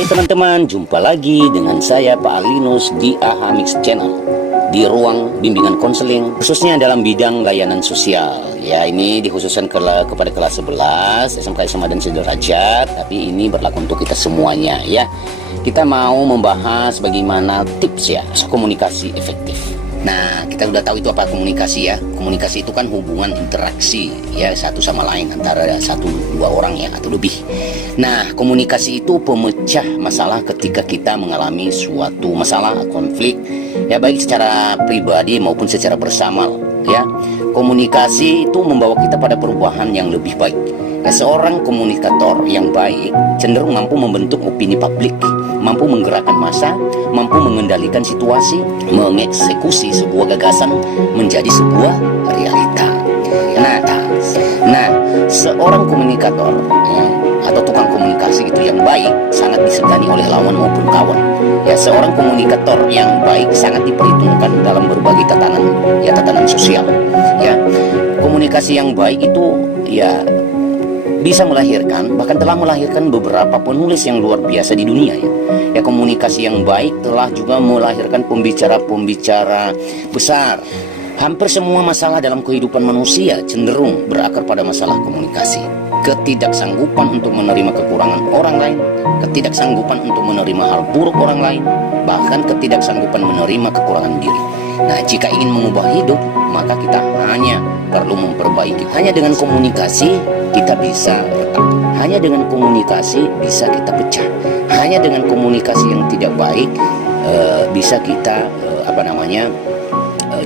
Hai teman-teman, jumpa lagi dengan saya Pak Alinus di Ahamix Channel, di ruang bimbingan konseling khususnya dalam bidang layanan sosial. Ya, ini dikhususkan kepada kelas 11 SMK SMA dan sederajat, tapi ini berlaku untuk kita semuanya ya. Kita mau membahas bagaimana tips ya komunikasi efektif. Nah, kita udah tahu itu apa komunikasi ya. Komunikasi itu kan hubungan interaksi ya satu sama lain antara satu dua orang ya atau lebih. Nah, komunikasi itu pemecah masalah ketika kita mengalami suatu masalah, konflik ya, baik secara pribadi maupun secara bersama ya. Komunikasi itu membawa kita pada perubahan yang lebih baik. Nah, seorang komunikator yang baik cenderung mampu membentuk opini publik, mampu menggerakkan massa, mampu mengendalikan situasi, mengeksekusi sebuah gagasan menjadi sebuah realita. Nah, seorang komunikator atau tukang komunikasi itu yang baik sangat disegani oleh lawan maupun kawan. Ya, seorang komunikator yang baik sangat diperhitungkan dalam berbagai tatanan sosial. Ya, komunikasi yang baik itu ya bisa melahirkan, bahkan telah melahirkan beberapa penulis yang luar biasa di dunia ya. Ya, komunikasi yang baik telah juga melahirkan pembicara-pembicara besar. Hampir semua masalah dalam kehidupan manusia cenderung berakar pada masalah komunikasi. Ketidaksanggupan untuk menerima kekurangan orang lain, ketidaksanggupan untuk menerima hal buruk orang lain, bahkan ketidaksanggupan menerima kekurangan diri. Nah, jika ingin mengubah hidup, maka kita hanya perlu memperbaiki. Hanya dengan komunikasi kita bisa retak. Hanya dengan komunikasi bisa kita pecah. Hanya dengan komunikasi yang tidak baik bisa kita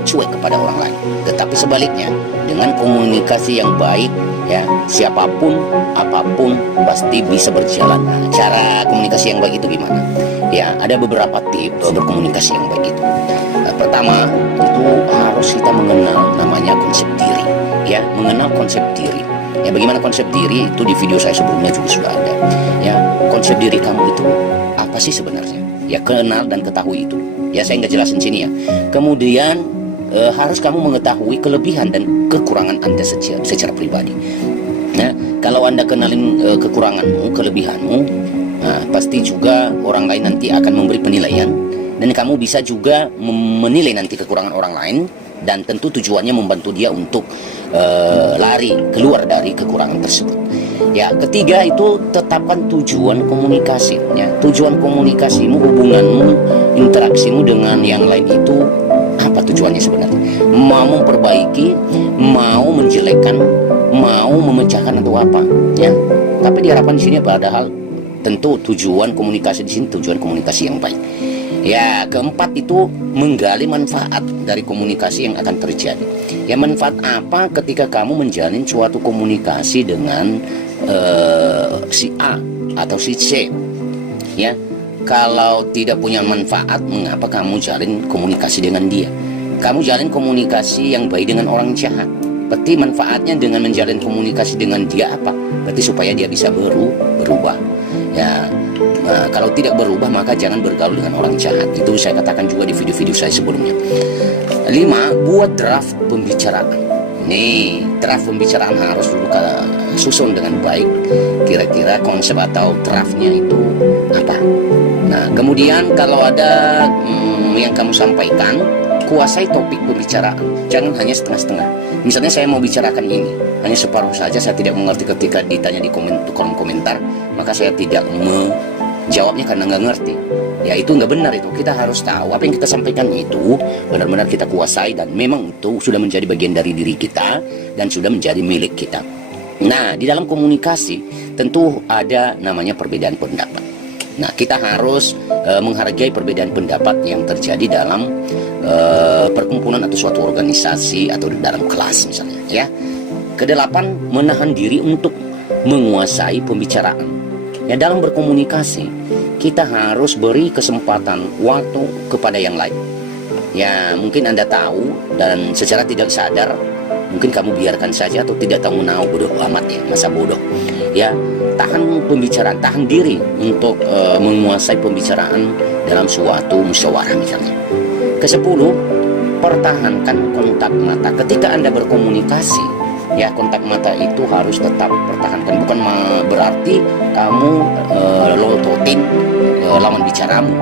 cuek kepada orang lain. Tetapi sebaliknya, dengan komunikasi yang baik ya, siapapun apapun pasti bisa berjalan. Nah, cara komunikasi yang baik itu gimana? Ya, ada beberapa tips berkomunikasi yang baik itu. Pertama, itu harus kita mengenal namanya konsep diri. Ya, mengenal konsep diri. Ya, bagaimana konsep diri itu di video saya sebelumnya juga sudah ada. Ya, konsep diri kamu itu apa sih sebenarnya? Ya, kenal dan ketahui itu. Ya, saya nggak jelasin sini ya. Kemudian harus kamu mengetahui kelebihan dan kekurangan Anda secara pribadi. Nah, kalau Anda kenalin kekuranganmu, kelebihanmu, pasti juga orang lain nanti akan memberi penilaian, dan kamu bisa juga menilai nanti kekurangan orang lain, dan tentu tujuannya membantu dia untuk lari keluar dari kekurangan tersebut. Ya, ketiga itu tetapkan tujuan komunikasi. Ya, tujuan komunikasimu, hubunganmu, interaksimu dengan yang lain itu apa tujuannya sebenarnya? Mau memperbaiki, mau menjelekkan, mau memecahkan atau apa? Ya, tapi diharapkan di sini padahal tentu tujuan komunikasi di sini tujuan komunikasi yang baik. Ya, keempat itu menggali manfaat dari komunikasi yang akan terjadi. Ya, manfaat apa ketika kamu menjalin suatu komunikasi dengan si A atau si C? Ya, kalau tidak punya manfaat, mengapa kamu jalin komunikasi dengan dia? Kamu jalin komunikasi yang baik dengan orang jahat. Berarti manfaatnya dengan menjalin komunikasi dengan dia apa? Berarti supaya dia bisa berubah. Ya, kalau tidak berubah maka jangan bergaul dengan orang jahat. Itu saya katakan juga di video-video saya sebelumnya. 5. Buat draft pembicaraan. Nih, draft pembicaraan harus dulu susun dengan baik. Kira-kira konsep atau draftnya itu apa? Nah, kemudian kalau ada yang kamu sampaikan, kuasai topik pembicaraan. Jangan hanya setengah-setengah. Misalnya saya mau bicarakan ini, hanya separuh saja, saya tidak mengerti ketika ditanya di kolom komentar, maka saya tidak menjawabnya karena nggak ngerti. Ya, itu nggak benar itu. Kita harus tahu apa yang kita sampaikan itu benar-benar kita kuasai, dan memang itu sudah menjadi bagian dari diri kita dan sudah menjadi milik kita. Nah, di dalam komunikasi tentu ada namanya perbedaan pendapat. Nah, kita harus menghargai perbedaan pendapat yang terjadi dalam perkumpulan atau suatu organisasi atau dalam kelas misalnya ya. Kedelapan, menahan diri untuk menguasai pembicaraan. Ya, dalam berkomunikasi kita harus beri kesempatan waktu kepada yang lain. Ya, mungkin Anda tahu dan secara tidak sadar mungkin kamu biarkan saja atau tidak tahu menahu, bodoh amat ya, masa bodoh. Ya, tahan pembicaraan, tahan diri untuk menguasai pembicaraan dalam suatu musyawarah misalnya. Ke-10, pertahankan kontak mata. Ketika Anda berkomunikasi, Ya, kontak mata itu harus tetap pertahankan, bukan berarti kamu lototin lawan bicaramu,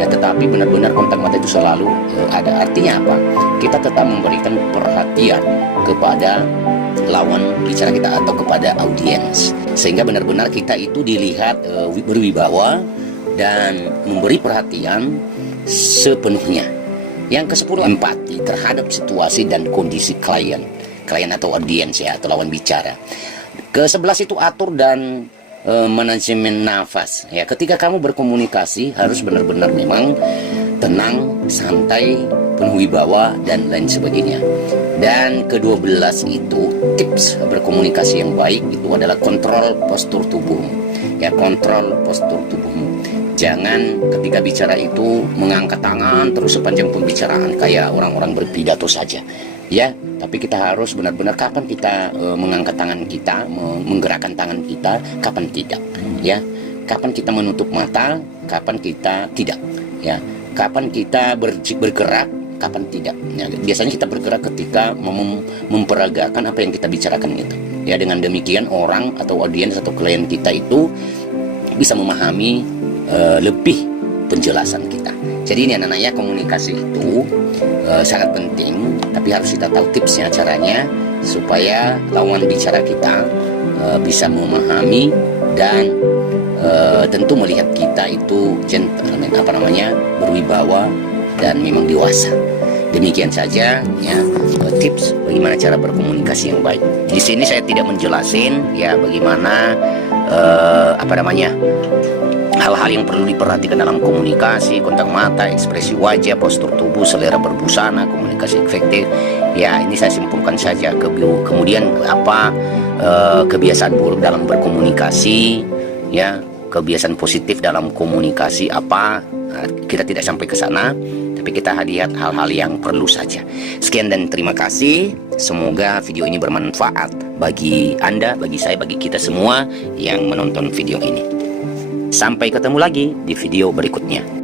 ya, tetapi benar-benar kontak mata itu selalu ada. Artinya apa? Kita tetap memberikan perhatian kepada lawan bicara kita atau kepada audiens, sehingga benar-benar kita itu dilihat berwibawa dan memberi perhatian sepenuhnya. Yang ke-10, empati terhadap situasi dan kondisi klien atau audiens, ya, atau lawan bicara. Ke-11 itu atur dan manajemen nafas, ya. Ketika kamu berkomunikasi harus benar-benar memang tenang, santai, penuh wibawa dan lain sebagainya. Dan ke-12 itu tips berkomunikasi yang baik itu adalah kontrol postur tubuhmu, ya, kontrol postur tubuhmu. Jangan ketika bicara itu mengangkat tangan terus sepanjang pembicaraan kayak orang-orang berpidato saja, ya. Tapi kita harus benar-benar kapan kita mengangkat tangan kita, menggerakkan tangan kita, kapan tidak, ya. Kapan kita menutup mata, kapan kita tidak, ya. Kapan kita bergerak, kapan tidak. Ya, biasanya kita bergerak ketika memperagakan apa yang kita bicarakan itu. Ya, dengan demikian orang atau audiens atau klien kita itu bisa memahami lebih penjelasan kita. Jadi ini anak-anaknya, komunikasi itu sangat penting, tapi harus kita tahu tipsnya, caranya supaya lawan bicara kita bisa memahami dan tentu melihat kita itu gentleman, berwibawa dan memang dewasa. Demikian saja, ya, tips bagaimana cara berkomunikasi yang baik. Di sini saya tidak menjelasin, ya, bagaimana hal-hal yang perlu diperhatikan dalam komunikasi, kontak mata, ekspresi wajah, postur tubuh, selera berbusana, komunikasi efektif. Ya, ini saya simpulkan saja. Kemudian apa kebiasaan buruk dalam berkomunikasi, ya, kebiasaan positif dalam komunikasi apa. Kita tidak sampai ke sana, tapi kita lihat hal-hal yang perlu saja. Sekian dan terima kasih. Semoga video ini bermanfaat bagi Anda, bagi saya, bagi kita semua yang menonton video ini. Sampai ketemu lagi di video berikutnya.